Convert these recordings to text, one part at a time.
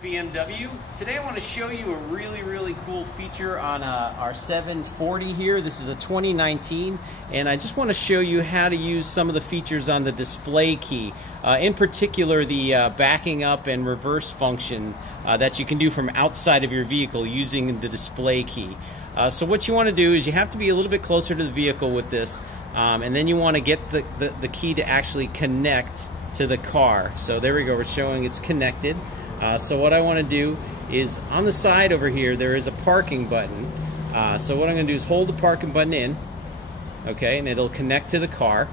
BMW. Today I want to show you a really cool feature on our 740 here. This is a 2019, and I just want to show you how to use some of the features on the display key. In particular, the backing up and reverse function that you can do from outside of your vehicle using the display key. So what you want to do is you have to be a little bit closer to the vehicle with this, and then you want to get the key to actually connect to the car. So there we go, we're showing it's connected. So what I want to do is on the side over here there is a parking button. So what I'm going to do is hold the parking button in, okay, and it'll connect to the car.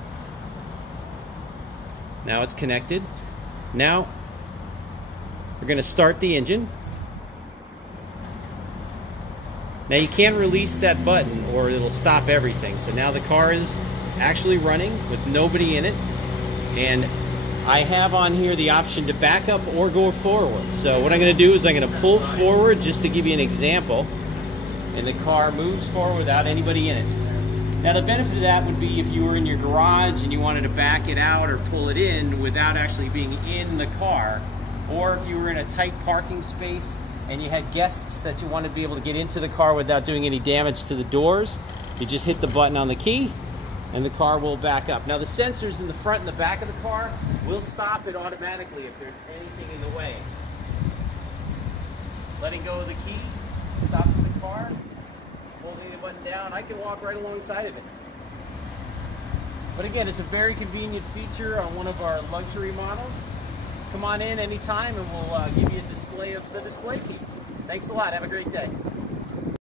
Now it's connected. Now we're going to start the engine. Now you can't release that button or it'll stop everything. So now the car is actually running with nobody in it, and I have on here the option to back up or go forward. So what I'm going to do is I'm going to pull forward just to give you an example, and the car moves forward without anybody in it. Now the benefit of that would be if you were in your garage and you wanted to back it out or pull it in without actually being in the car, or if you were in a tight parking space and you had guests that you wanted to be able to get into the car without doing any damage to the doors, you just hit the button on the key and the car will back up. Now the sensors in the front and the back of the car will stop it automatically if there's anything in the way. Letting go of the key stops the car. Holding the button down, I can walk right alongside of it. But again, it's a very convenient feature on one of our luxury models. Come on in anytime and we'll give you a display of the display key. Thanks a lot. Have a great day.